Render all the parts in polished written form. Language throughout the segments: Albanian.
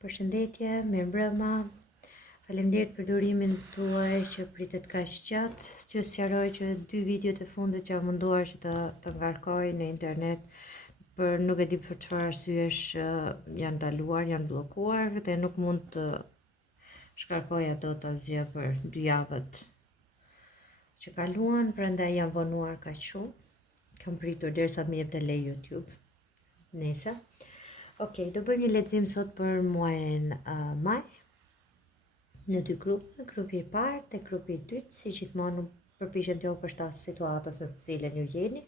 Përshëndetje, mirëmbrëma. Faleminderit për durimin tuaj që pritet kaq gjatë. T'ju sqaroj që 2 videot e fundit që jam munduar që të ngarkoj në internet, për nuk e di për çfarë arsyesh janë ndaluar, janë bllokuar dhe nuk mund të shkarkoja dot asgjë për 2 javët që kaluan, prandaj jam vonuar kaq shumë. Kam pritur derisa më jep të lej YouTube. Nese. Ok, do bëjmë një lexim sot për muajin maj në 2 grupe, grupi I parë dhe grupi I dytë, si gjithmonë përpiqem t'ju përshtat situatës në të cilën ju jeni.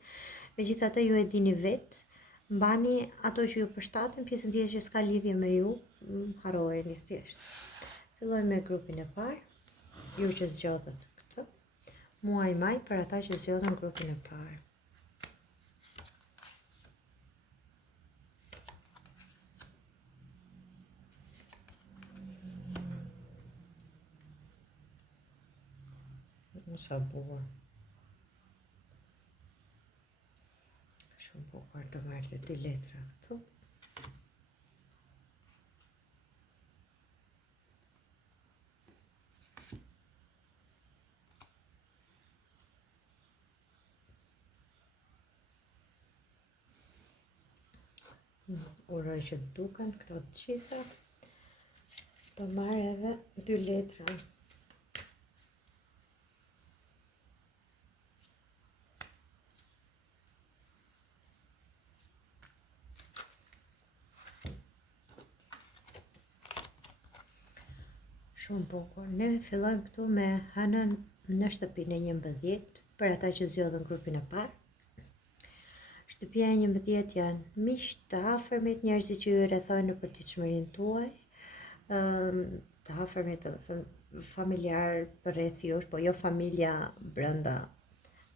Megjithatë ju e dini vetë, mbani ato që ju përshtaten, pjesën tjetër që s'ka lidhje me ju, harrojeni thjesht. Fillojmë me grupin e parë, ju që zgjodhët këtë. Muaji maj për ata që zgjodhen grupin e parë. Sa bukur. Shumë bukur të marrë 2 letra këtu. Uroj që të duken këto të gjitha. Të marrë edhe 2 letra. Shumë bukur. Ne fillojmë këtu me hënën në shtëpinë e 11 për ata që zgjodhen grupin e parë. Shtëpia e 11 janë miq të afërmit, njerëzit që ju rrethojnë në përditshmërinë tuaj, të afërmit, familjar përreth jush, po jo familja brenda,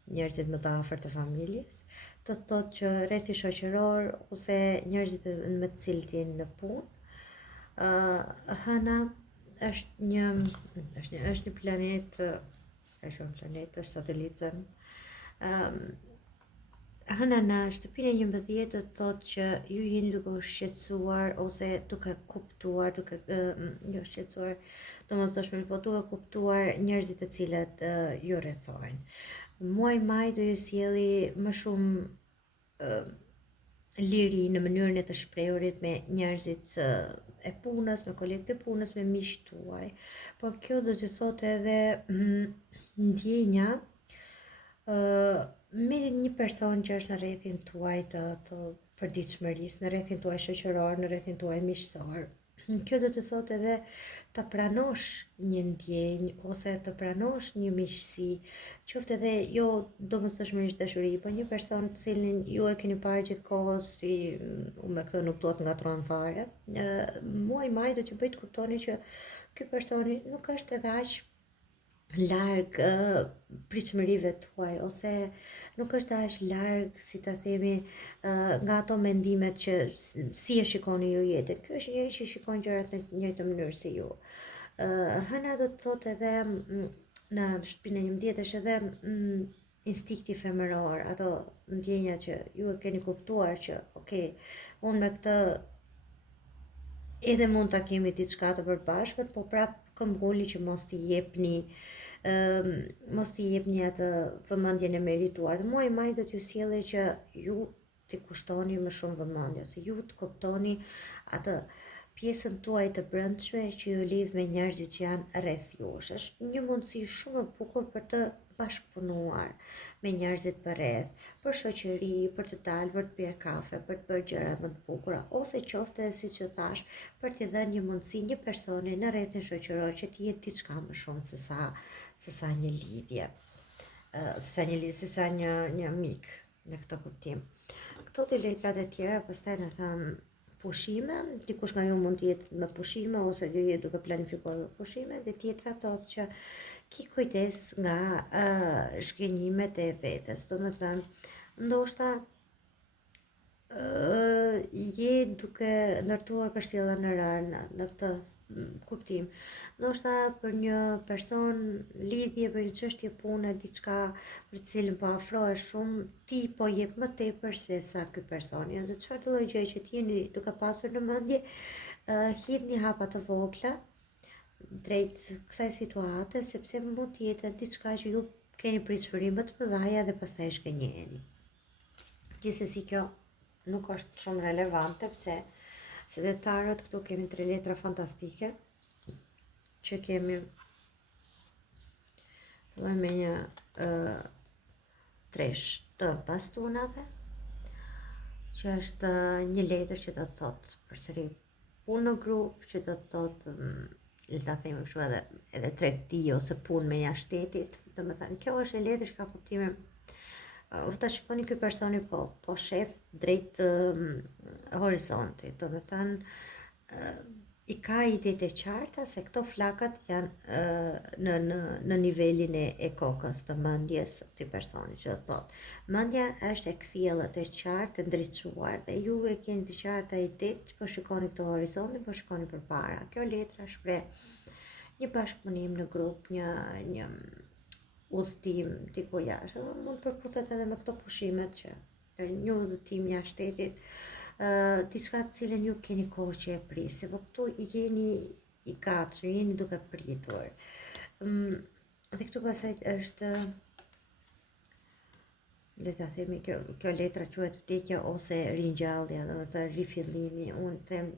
njerëzit më të afërt të familjes. Do të thotë që rrethi shoqëror ose njerëzit me të cilët jeni në punë. Hëna është një planet, është satelitën. Hëna në shtëpinë e 11 do të thotë që ju jeni duke u shqetësuar ose duke kuptuar, jo shqetësuar, domosdoshmëri, po duke kuptuar njerëzit të cilët ju rrethojnë. Muaji maj do ju sjelli më shumë liri në mënyrën e të shprehurit me njerëzit e punës, me kolegët e punës, me miqtë tuaj. Por kjo do të thotë edhe ndjenja me një person që është në rrethin tuaj të përditshmërisë, në rrethin tuaj shoqëror, në rrethin tuaj miqësor. Kjo do të thotë edhe të pranosh një ndjenjë ose të pranosh një miqësi, qoftë edhe jo domosdoshmërisht dashuri, po një person të cilin ju e keni parë gjithkohës, si me këtë nuk duhet ngatrohem fare. Muaji maj do t'ju bëj të kuptoni që ky personi nuk është edhe aq larg pritshmërive tuaj, ose nuk është aq larg, si ta themi, nga ato mendimet që si e shikoni ju jetën. Ky është njëri që shikon gjërat në të njëjtën mënyrë si ju. Hëna do të thotë edhe në shtëpinë e 11 është edhe instinkti femëror, ato ndjenja që ju e keni kuptuar që okay, unë me këtë edhe mund ta kemi diçka të përbashkët, po prap këmbguli që mos t'i jepni atë vëmendjen e merituar. Muaji maj do t'ju sjellë që ju t'i kushtoni më shumë vëmendje, se ju të kuptoni atë pjesën tuaj të brendshme që ju lidh me njerëzit që janë rreth jush. Është një mundësi shumë e bukur për të bashkëpunuar me njerëzit përreth, për shoqëri, për të dalë, për të pirë kafe, për të bërë gjëra më të bukura, ose qoftë, siç ju thash, për t'i dhënë një mundësi një personi në rrethin shoqëror që t'i jetë diçka më shumë se sa një lidhje, se sa një mik në këtë kuptim. Këto 2 letrat e tjera pastaj na thënë pushime, dikush nga ju mund të jetë me pushime ose ju jetë duke planifikuar pushime, dhe tjetra thotë që ki kujdes nga shkënjimet e vetes. Do të thënë, ndoshta je duke ndërtuar kështjella në rarë në këtë kuptim. Ndoshta për një person, lidhje, për një çështje pune, diçka për të cilën po afrohesh shumë, ti po jep më tepër se sa ky person. Dhe çfarë do lloj gjëje që ti jeni duke pasur në mendje, hidhni hapa të vogla drejt kësaj situate, sepse mund të jetë diçka që ju keni pritshmëri më të mëdha dhe pastaj shkënjeheni. Gjithsesi kjo nuk është shumë relevante, pse se dhe tarot këtu kemi 3 letra fantastike, që kemi me një tresh të bastonave, që është një letër që do të thotë përsëri punë në grup, që do të thotë le ta themi kështu edhe tregti ose punë me jashtë shtetit. Domethënë kjo është një letër që ka kuptimin ta shikoni ky personi po shef drejt horizontit, domethënë i ka idetë e qarta se këto flakat janë në nivelin e kokës, të mendjes të personit, që do thotë mendja është e kthjellët e qartë, e ndriçuar, dhe ju e keni të qarta idetë, po shikoni këto horizontin, po shikoni përpara. Kjo letra shpreh një bashkëpunim në grup, një udhëtim diku jashtë, mund përputhet edhe me këto pushimet që një udhëtim jashtë shtetit, diçka të cilën ju keni kohë që e prisni, po këtu jeni i gatshëm, jeni duke pritur. Dhe këtu pastaj është, le ta themi, kjo letra quhet vdekja ose ringjallja, domethënë rifillimi. Unë them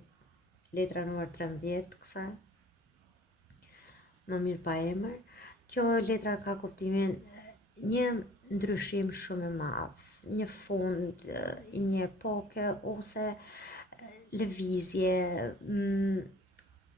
letra numër 13 kësaj, më mirë pa emër. Kjo letra ka kuptimin një ndryshim shumë i madh, një fund i një epoke ose lëvizje,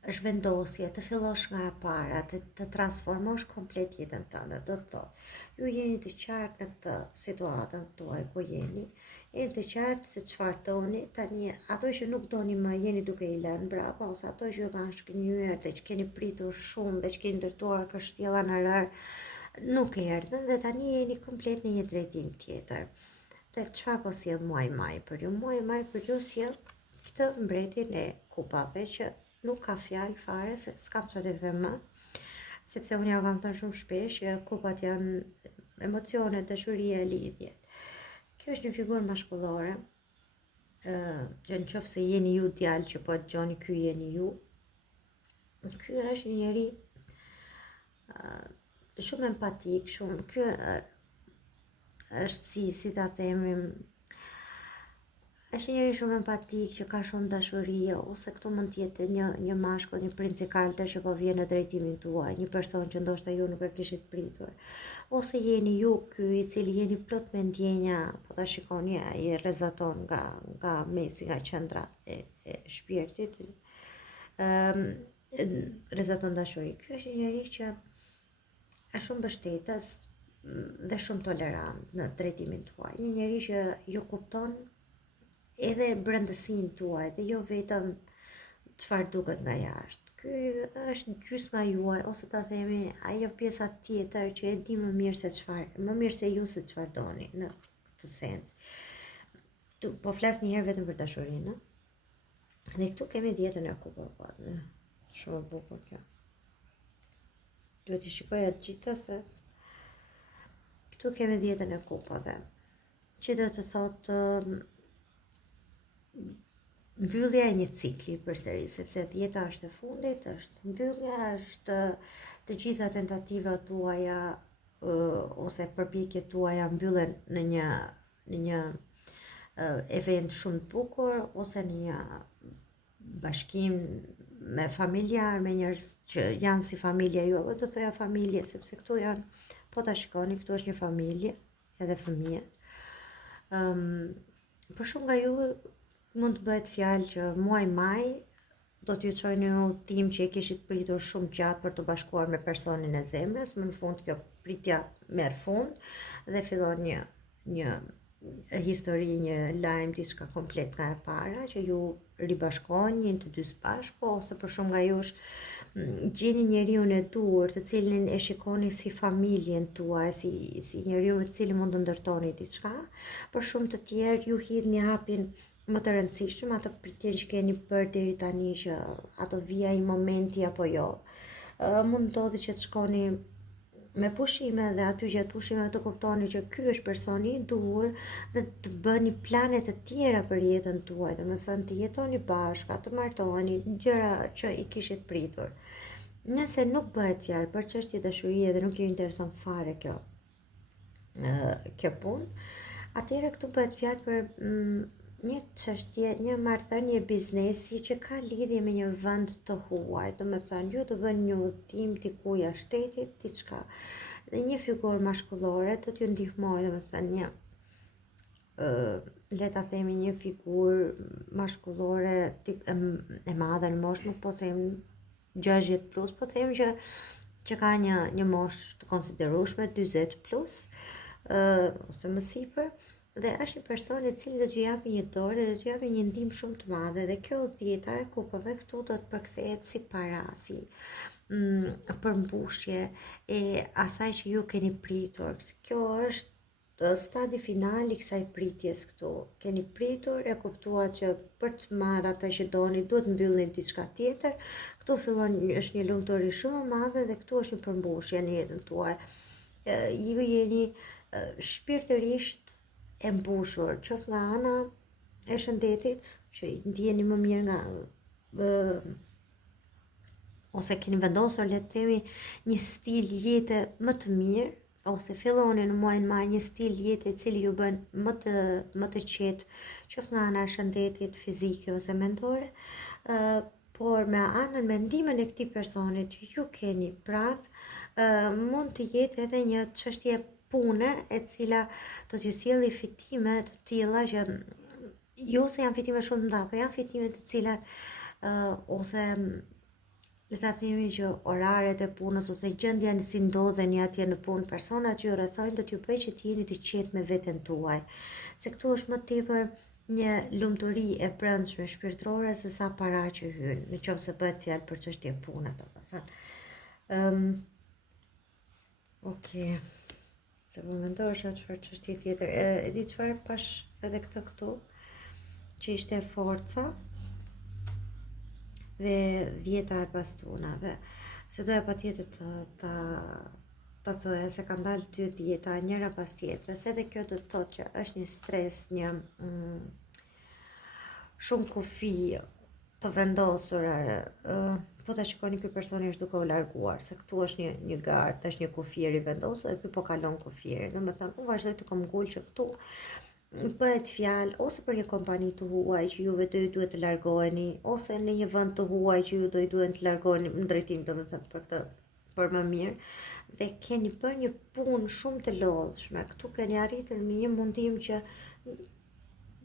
zhvendosje, të fillosh nga e para, të transformosh komplet jetën tënde. Do të thotë, ju jeni të qartë në këtë situatën tuaj ku jeni të qartë se çfarë doni, tani ato që nuk doni më jeni duke i lënë brapa, ose ato që ju kanë shkënjyer dhe që keni pritur shumë dhe që keni ndërtuar kështjella në rar, nuk erdhën dhe tani jeni komplet në një drejtim tjetër. Dhe çfarë po sjell muaji maj për ju? Muaji maj për ju sjell këtë mbretin e kupave që nuk ka fjalë fare, se s'kam çfarë të them më, sepse unë ja kam thënë shumë shpesh që kupat janë emocione, dashuria, lidhje. Kjo është një figurë mashkullore, që në qoftë se jeni ju djalë që po dëgjoni, ky jeni ju. Ky është një njeri shumë empatik, shumë, ky është si ta themi, është një njeri shumë empatik që ka shumë dashuri, ose këtu mund të jetë një mashkull, një princi kaltër që po vjen në drejtimin tuaj, një person që ndoshta ju nuk e kishit pritur, ose jeni ju ky i cili jeni plot me ndjenja, po ta shikoni, ai rrezaton nga mesi, nga qendra e shpirtit, rrezaton dashuri. Ky është një njeri që është shumë mbështetës dhe shumë tolerant në drejtimin tuaj, një njeri që ju kupton edhe brendësinë tuaj dhe jo vetëm çfarë duket nga jashtë. Ky është gjysma juaj, ose ta themi ajo pjesa tjetër që e di më mirë se ju se çfarë doni në këtë sens. Po flas një herë vetëm për dashurinë. Dhe këtu kemi 10-ën e kupave. Shumë e bukur kjo. Duhet i shikoj atë gjitha se këtu kemi 10-ën e kupave, që do të thotë mbyllja e një cikli përsëri, sepse 10-a është e fundit, është mbyllja, është të gjitha tentativat tuaja ose përpjekjet tuaja mbyllen në një event shumë të bukur, ose në një bashkim me familjar, me njerëz që janë si familja ju, apo do të thoja familje, sepse këtu janë, po ta shikoni, këtu është një familje, edhe fëmijët. Për shumë nga ju mund të bëhet fjalë që muaji maj do t'ju çojë në një udhëtim që e kishit pritur shumë gjatë për të bashkuar me personin e zemrës, më në fund kjo pritja merr fund dhe fillon një histori, një lajm, diçka komplet nga e para, që ju ribashkoni, jeni të dy së bashku, ose për shumë nga jush gjeni njeriun e duhur, të cilin e shikoni si familjen tuaj, si njeriu me të cilin mund të ndërtoni diçka. Për shumë të tjerë ju hidhni hapin më të rëndësishëm, atë pritjen që keni bërë deri tani, që ato vija i momenti apo jo. Mund ndodhi që të shkoni me pushime dhe aty gjatë pushime të kuptoni që ky është personi i duhur dhe të bëni plane të tjera për jetën tuaj, domethënë të jetoni bashkë, të martoheni, gjëra që i kishit pritur. Nëse nuk bëhet fjalë për çështje dashurie dhe nuk ju intereson fare kjo punë, atëherë këtu bëhet fjalë për një çështje, një marrëdhënie biznesi që ka lidhje me një vend të huaj, domethënë ju të bëni një udhëtim diku jashtë shtetit, diçka. Dhe një figurë mashkullore do t'ju ndihmojë, domethënë një le ta themi një figurë mashkullore e madhe në moshë, nuk po them 60 plus, po them që ka një moshë të konsiderueshme, 40 plus, ose më sipër, dhe është një person i cili do t'ju japë një dorë dhe do t'ju japë një ndihmë shumë të madhe, dhe kjo dhjeta e kupave këtu do të përkthehet si para, si përmbushje e asaj që ju keni pritur. Kjo është stadi final i kësaj pritjes këtu. Keni pritur, e kuptuat që për të marrë atë që doni duhet mbyllni diçka tjetër. Këtu fillon është një lumturi shumë e madhe dhe këtu është një përmbushje në jetën tuaj. Ju jeni shpirtërisht e mbushur, qoftë nga ana e shëndetit, që ndjeni më mirë nga ose keni vendosur, le të themi, një stil jete më të mirë, ose filloni në muajin maj një stil jete i cili ju bën më të qetë, qoftë nga ana e shëndetit fizike ose mendore, por me anën mendimën e këtij personi që ju keni pranë, mund të jetë edhe një çështje pune e cila do t'ju sjellë fitime të tilla që jo se janë fitime shumë të mëdha, por janë fitime të cilat ose le ta themi që oraret e punës ose gjendja në si ndodheni atje në punë, personat që ju rrethojnë do t'ju bëjë që t'jeni të qetë me veten tuaj. Se këtu është më tepër një lumturi e brendshme shpirtërore se sa para që hyn, nëse bëhet fjalë për çështje pune, domethënë. Okej. Se po mendosha çfarë çështje tjetër. E di çfarë pash edhe këtë këtu, që ishte forca dhe dhjeta e bastonave. Se doja patjetër ta thoja se kanë dalë dy dhjeta njëra pas tjetrës, edhe kjo do të thotë që është një stres, një shumë kufi të vendosur, po ta shikoni ky personi është duke u larguar, se këtu është një gardë, është një kufier i vendosur dhe ky po kalon kufierin. Domethënë, unë vazhdoj të kam ngul që këtu bëhet fjalë ose për një kompani të huaj që juve do ju duhet të largoheni, ose në një vend të huaj që ju do ju duhet të largoheni në drejtim, domethënë për më mirë, dhe keni bërë një punë shumë të lodhshme. Këtu keni arritur në një mundim që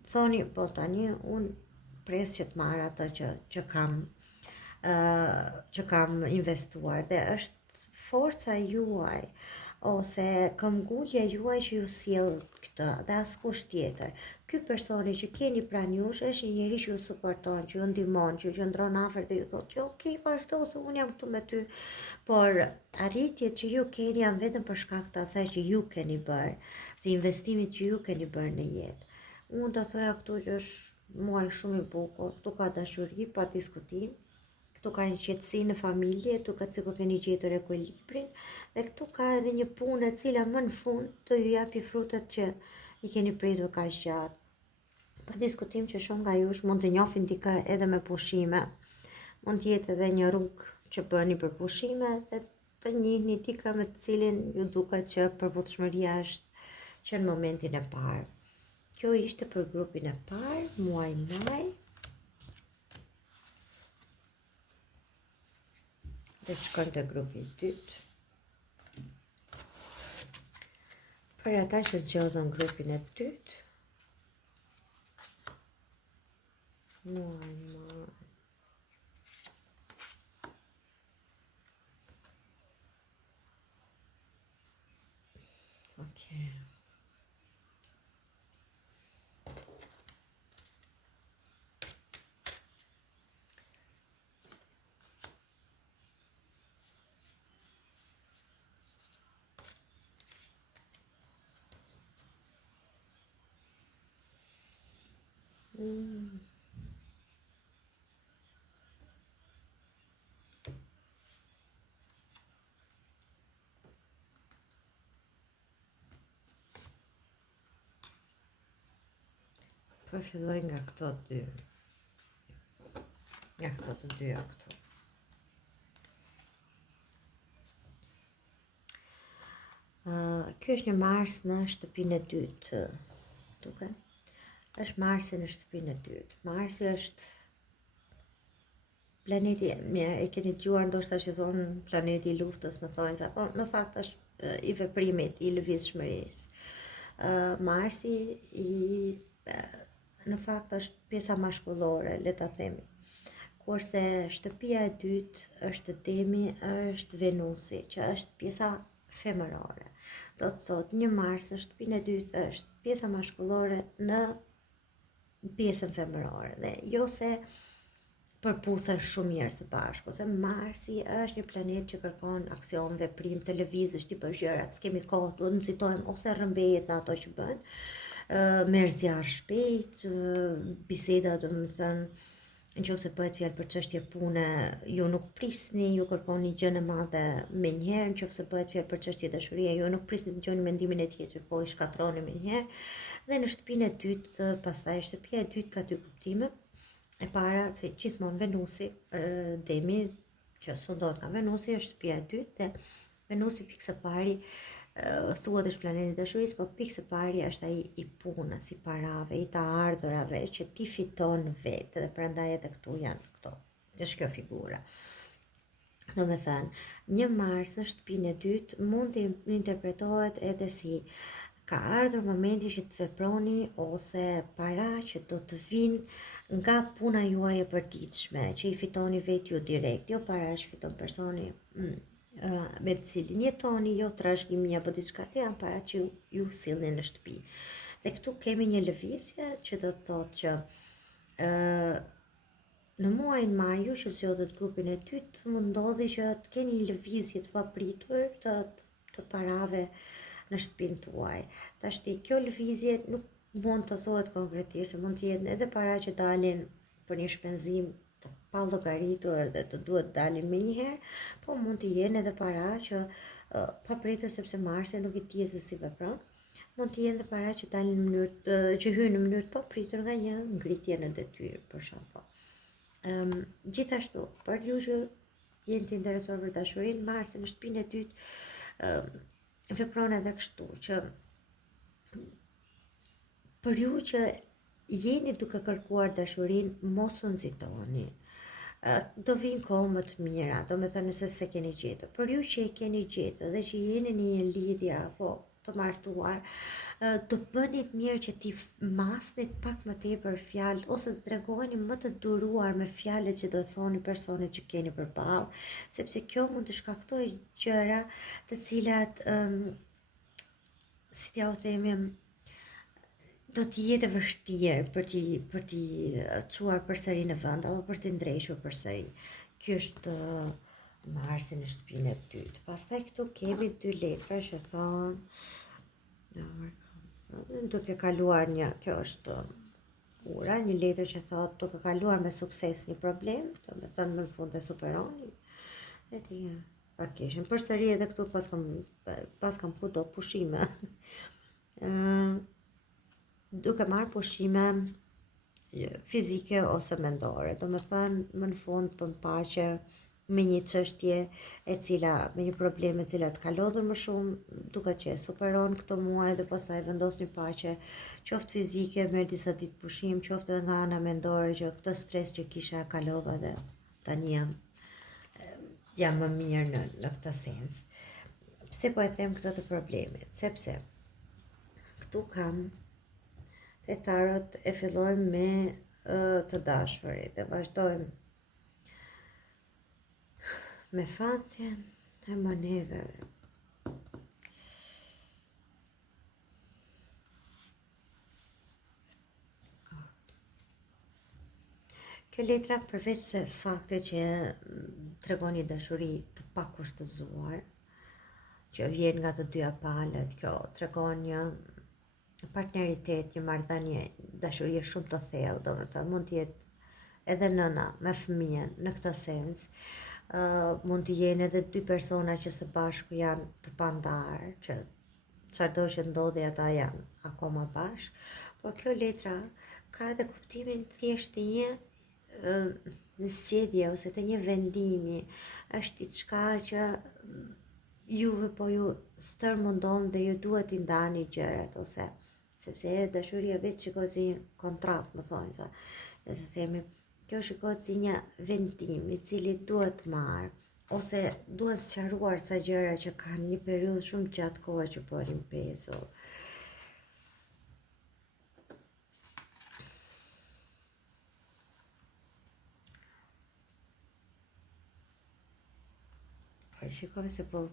thoni, po tani unë pres që të marr atë që kam investuar, dhe është forca juaj ose këmbgulja juaj që ju sjell këtë dhe askush tjetër. Ky personi që keni pranë jush është një njerëz që ju suporton, që ju ndihmon, që ju qëndron afër dhe ju thotë që okay, vazhdo se unë jam këtu me ty. Por arritjet që ju keni janë vetëm për shkak të asaj që ju keni bërë, të investimit që ju keni bërë në jetë. Unë do thoya këtu që është muaj shumë i bukur, këtu ka dashuri pa diskutim. Këtu ka një qetësi në familje, këtu ka sikur keni gjetur ekuilibrin, dhe këtu ka edhe një punë e cila më në fund do ju japi frutet që i keni pritur kaq gjatë. Pa diskutim që shumë nga jush mund të njohin dikë edhe me pushime. Mund të jetë edhe një rrugë që bëni për pushime dhe të njihni dikë me të cilin ju duket që përputhshmëria është që në momentin e parë. Kjo ishte për grupin e parë, muaj maj. Dhe shkojmë te grupi i dytë. Për ata që zgjodhën grupin e dytë, muaj maj. Okay. Po filloj nga këto dy. Nga këto të dyja këtu. Kjo është një Mars në shtëpinë e dytë. Duke. Është Marsi në shtëpinë e dytë. Marsi është planeti, e keni dëgjuar ndoshta që thonë planeti i luftës, në thonjza, po në fakt është i veprimit, i lëvizshmërisë. Marsi në fakt është pjesa mashkullore, le ta themi. Kurse shtëpia e dytë është Demi, është Venusi, që është pjesa femërore. Do të thotë një Mars në shtëpinë e dytë është pjesa mashkullore në pjesën femërore, dhe jo se përputhen shumë mirë së bashku, se Marsi është një planet që kërkon aksion, veprim, televizësh, t'i për gjërat, s'kemi kohë të nëzitojmë ose rrëmbejet në ato që bën, merr zjarr shpejt, biseda, do të thënë, nëse bëhet fjalë për çështje pune, ju nuk prisni, ju kërkoni gjën e madhe menjëherë, nëse bëhet fjalë për çështje dashurie, ju nuk prisni të dëgjoni mendimin e tjetrit, po i shkatroni menjëherë. Dhe në shtëpinë e dytë, pastaj shtëpia e dytë ka dy kuptime. E para, se gjithmonë Venusi, Demi, që sundohet nga Venusi, është shtëpia e dytë, dhe Venusi pikë së pari thuhet është planeti i dashurisë, po pikë së pari është ai i punës, i parave, i të ardhurave, që ti fiton vetë, dhe prandaj edhe këtu janë këto. Është kjo figura. Do me thënë, një Mars në shtëpinë e dytë mund të interpretohet edhe si ka ardhur momenti që të veproni ose para që do të vinë nga puna juaj e përditshme, që i fitoni vetë ju direkt, jo para që fiton personi me të cilin jetoni, jo trashëgimi apo diçka tjetër, para që ju sillni në shtëpi. Dhe këtu kemi një lëvizje që do të thotë që në muajin maju, që zgjodhet grupin e dytë, mund ndodhi që të keni një lëvizje të papritur të parave në shtëpinë tuaj. Tashti kjo lëvizje nuk mund të thuhet konkretisht, mund të jetë edhe para që dalin për një shpenzim të pallogaritur dhe të duhet dalin menjëherë, po mund të jenë edhe para që papritur, sepse Marsi nuk i dihet se si vepron, mund të jenë edhe para që dalin në mënyrë që hyjnë në mënyrë të papritur nga një ngritje në detyrë, për shembull. Gjithashtu, për ju që jeni të interesuar për dashurinë, Marsi në shtëpinë e dytë vepron edhe kështu që për ju që jeni duke kërkuar dashurinë, mos u nxitoni. Do vinë kohë më të mira, do me thënë nëse se keni gjetur. Për ju që e keni gjetur dhe që jeni në një lidhje apo të martuar, do bënit mirë që ti masnit pak më tepër fjalët, ose të tregoni më të duruar me fjalët që do thoni personit që keni përballë, sepse kjo mund të shkaktojë gjëra të cilat si t'ja u themi, do t'i jetë vështirë për t'i çuar përsëri në vend apo për t'i ndrejshur përsëri. Ky është Marsi në shtëpinë e dytë. Pastaj këtu kemi dy letra që thonë duke kaluar një, kjo është ura, një letër që thotë duke kaluar me sukses një problem, do me thënë në fund e superoni. Dhe ti pakishin. Përsëri edhe këtu pas kam pu do pushime. Duke marrë pushime fizike ose mendore, do me thënë më në fund për paqe me një çështje e cila, me një problem e cila të ka lodhur më shumë, duke që e superon këto muaj dhe pastaj vendos një paqe, qoftë fizike, merr disa ditë pushim, qoftë edhe nga ana mendore, që këtë stres që kisha kalova dhe tani jam më mirë në këtë sens. Pse po e them këtë të problemit? Sepse këtu kam te tarot, e fillojmë me të dashurit dhe vazhdojmë me fatjen e monedhave. Kjo letra, përveç se fakte që tregon një dashuri të pakushtëzuar, që vjen nga të dyja palët, kjo tregon një partneritet, një marrëdhënie, dashurie shumë të thellë, do të thotë mund të jetë edhe nëna me fëmijën në këtë sens, mund të jenë edhe dy persona që së bashku janë të pandarë, që çfarëdo që ndodhi ata janë akoma bashkë, por kjo letra ka edhe kuptimin thjesht të një zgjedhje ose të një vendimi, është diçka që juve po ju stërmundon dhe ju duhet t'i ndani gjërat, ose sepse dashuria vetë shikohet si një kontratë, më thonë sa, le të themi, kjo shikohet si një vendim i cili duhet marrë, ose duhet sqaruar ca gjëra që kanë një periudhë shumë gjatë kohë që po rimpezur. Po shikoj se po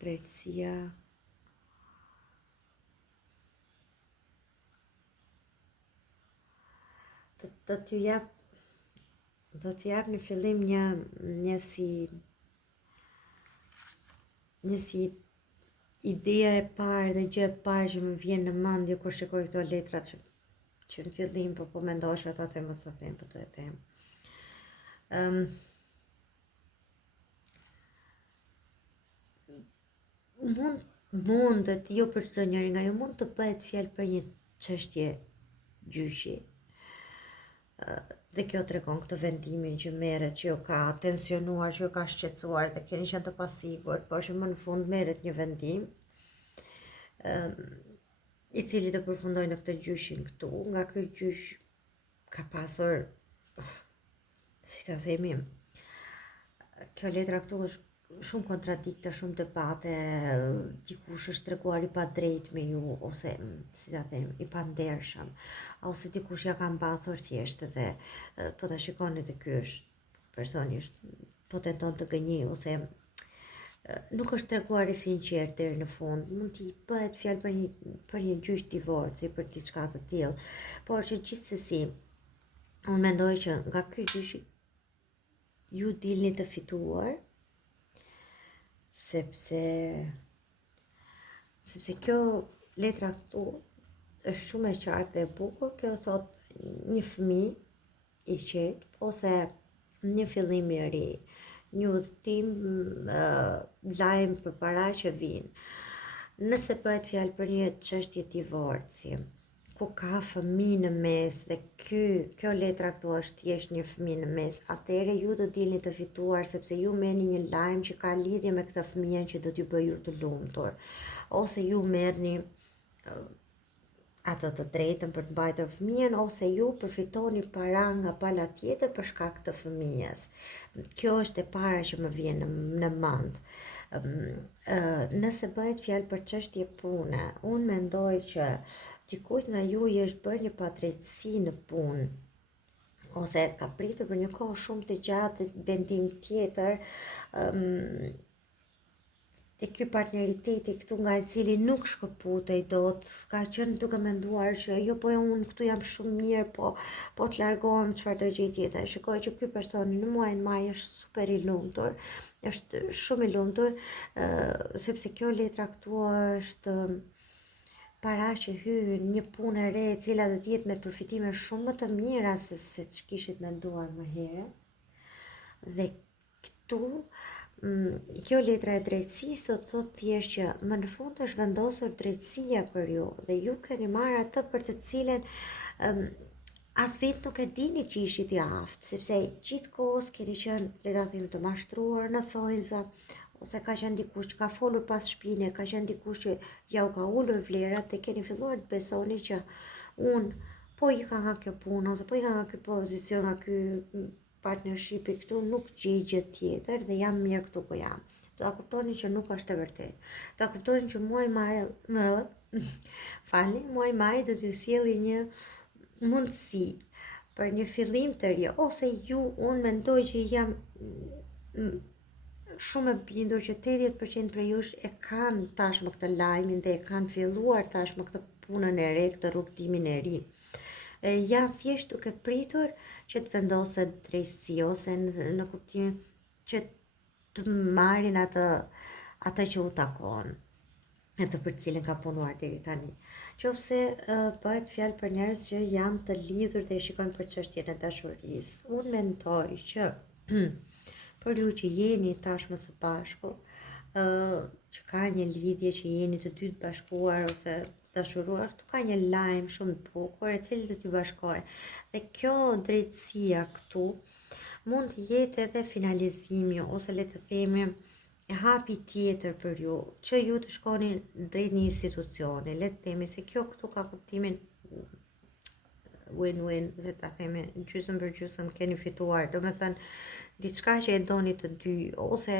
drejtësia do t'ju jap në fillim një si ideja e parë dhe gjë e parë që më vjen në mendje kur shikoj këto letrat që në fillim po mendosha ta them ose ta them, po do e them. Mundet, jo për çdo njeri nga ju, mund të bëhet fjalë për një çështje gjyqi. Dhe kjo tregon këtë vendimin që merret, që ju ka tensionuar, që ju ka shqetësuar dhe keni qenë të pasigurt, por që më në fund merret një vendim i cili të përfundoj në këtë gjyqin këtu. Nga ky gjyq ka pasur, si ta themi, kjo letra këtu është shumë kontradikte, shumë debate, dikush është treguar i padrejt me ju, ose si ta them, i pandershëm, ose dikush ja ka mbathur thjesht dhe po ta shikoni të ky është personi po tenton të gënjej, ose nuk është treguar i sinqert deri në fund. Mund t'i bëhet fjalë për një gjyq divorci, për diçka të tillë, por që gjithsesi unë mendoj që nga ky gjyq ju dilni të fituar, sepse kjo letra këtu është shumë e qartë dhe e bukur. Kjo thot një fëmijë i qetë, ose një fillim i ri, një udhëtim, lajm përpara që vinë. Nëse bëhet fjalë për një çështje divorci, ku ka fëmijë në mes dhe kjo letra këtu është thjesht një fëmijë në mes, atëherë ju do dilni të fituar, sepse ju merrni një lajm që ka lidhje me këtë fëmijën që do t'ju bëjë ju të lumtur, ose ju merrni atë të drejtën për të mbajtur fëmijën, ose ju përfitoni para nga pala tjetër për shkak të fëmijës. Kjo është e para që më vjen në mend. Nëse bëhet fjalë për çështje pune, unë mendoj që dikujt nga ju i është bërë një padrejtësi në punë, ose ka pritur për një kohë shumë të gjatë vendim tjetër, dhe ky partneriteti këtu nga i cili nuk shkëputej dot, ka qenë duke menduar që jo, po unë këtu jam shumë mirë, po të largohem çfarëdo gjë tjetër. Shikoj që ky person në muajin maj është super i lumtur, është shumë i lumtur, sepse kjo letra këtu është para që hyj një punë e re e cila do të jetë me përfitime shumë më të mira se ç'kishit menduar më herët. Dhe këtu kjo letra e drejtësisë do të thotë thjesht që më në fund është vendosur drejtësia për ju dhe ju keni marrë atë për të cilën as vetë nuk e dini që ishit i aftë, sepse gjithkohës keni qenë, le ta themi, të mashtruar në thonjza, ose ka qenë dikush që ka folur pas shpine, ka qenë dikush që ja u ka ulur vlerat dhe keni filluar të besoni që unë po i ka nga kjo punë, ose po i ka nga kjo pozicion, nga kjo partnershipi këtu, nuk gjej gjë tjetër dhe jam mirë këtu ku jam. Do ta kuptoni që nuk është e vërtetë. Do ta kuptoni që muaji maj do t'ju sjellë një mundësi për një fillim të ri, ose unë mendoj që jam shumë e bindur që 80% prej jush e kanë tashmë këtë lajmin dhe e kanë filluar tashmë këtë punën e re, këtë rrugtimin e ri. Janë thjesht duke pritur që të vendoset drejtësi, ose në kuptimin që të marrin atë që u takon, atë për cilën ka punuar deri tani. Qofse bëhet fjalë për njerëz që janë të lidhur dhe shikojnë për çështjen e dashurisë, unë mendoj që për ju që jeni tashmë së bashku, që ka një lidhje, që jeni të dy të bashkuar, ose dashuruar, këtu ka një lajm shumë të bukur e cili do t'ju bashkoj. Dhe kjo drejtësia këtu mund të jetë edhe finalizimi ose le të themi hapi tjetër për ju, që ju të shkoni drejt një institucioni, le të themi se kjo këtu ka kuptimin win-win, se ta themi gjysmë për gjysmë keni fituar, do me thënë diçka që e doni të dy, ose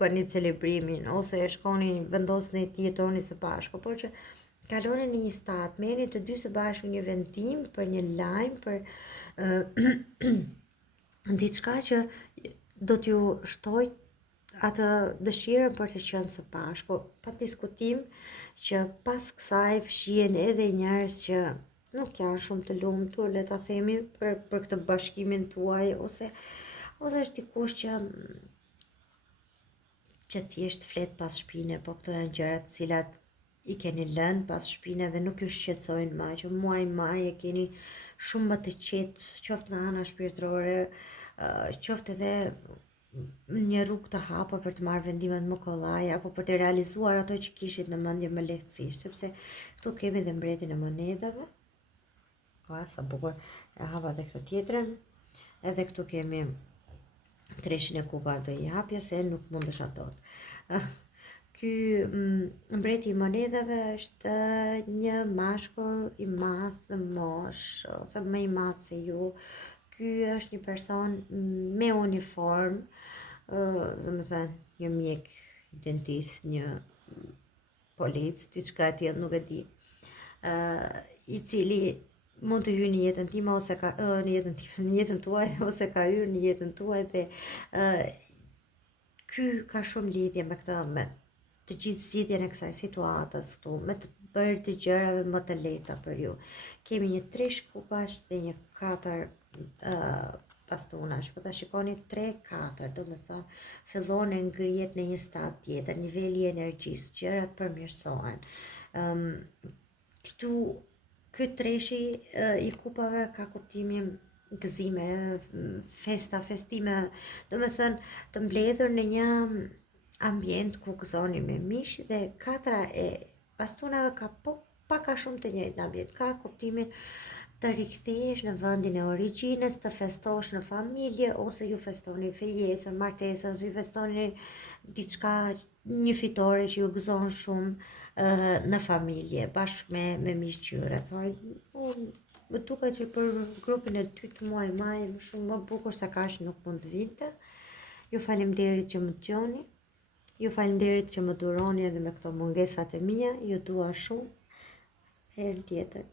bëni celebrimin, ose shkoni vendosni të jetoni së bashku, por që kaloni në një stat, merrni të dy së bashku një vendim për një lajm, për diçka që do t'ju shtoj atë dëshirën për të qenë së bashku, pa diskutim që pas kësaj fshihen edhe njerëz që nuk janë shumë të lumtur, le ta themi, për këtë bashkimin tuaj, ose është dikush që thjesht flet pas shpine, po këto janë gjërat cilat i keni lënë pas shpine dhe nuk ju shqetësojnë më, që muaj maj e keni shumë më të qetë, qoftë nga ana shpirtërore, qoftë edhe një rrugë të hapur për të marrë vendimet më kollaj, apo për të realizuar ato që kishit në mendje më lehtësisht, sepse këtu kemi dhe mbretin e monedhave. Sa bukur, e hapa dhe këtë tjetrën, edhe këtu kemi treshin e kupave do i hapja se nuk mundesh ato. Ky mbreti i monedhave është një mashkull i madh në moshë, ose më i madh se ju. Ky është një person me uniform, domethënë një mjek, dentist, një polic, diçka e tillë, nuk e di, i cili mund të hyrë në jetën time ose në jetën tuaj, ose ka hyrë në jetën tuaj, dhe ky ka shumë lidhje me këtë, me të gjithë zgjidhjen e kësaj situatës këtu, me të bërë të gjërave më të lehta për ju. Kemi një 3 kupash dhe një 4 bastonash, po ta shikoni 3-4, do me thënë fillon e ngrihet në një stad tjetër, niveli i energjisë, gjërat përmirësohen. Këtu ky treshi i kupave ka kuptimin gëzime, festa, festime, do me thënë të mbledhur në një ambient ku gëzoni me miq, dhe 4 e bastonave ka pak a shumë të njëjtin ambient, ka kuptimin të rikthehesh në vendin e origjinës, të festosh në familje, ose ju festoni fejesën, martesën, ose ju festoni diçka, një fitore që ju gëzon shumë në familje, bashkë me miq që ju rrethojnë. Më duket që për grupin e dytë muaj maj shumë më bukur se kaq nuk mund të vinte. Ju faleminderit që më dëgjoni, ju faleminderit që më duroni edhe me këto mungesat e mia, ju dua shumë. Herë tjetër.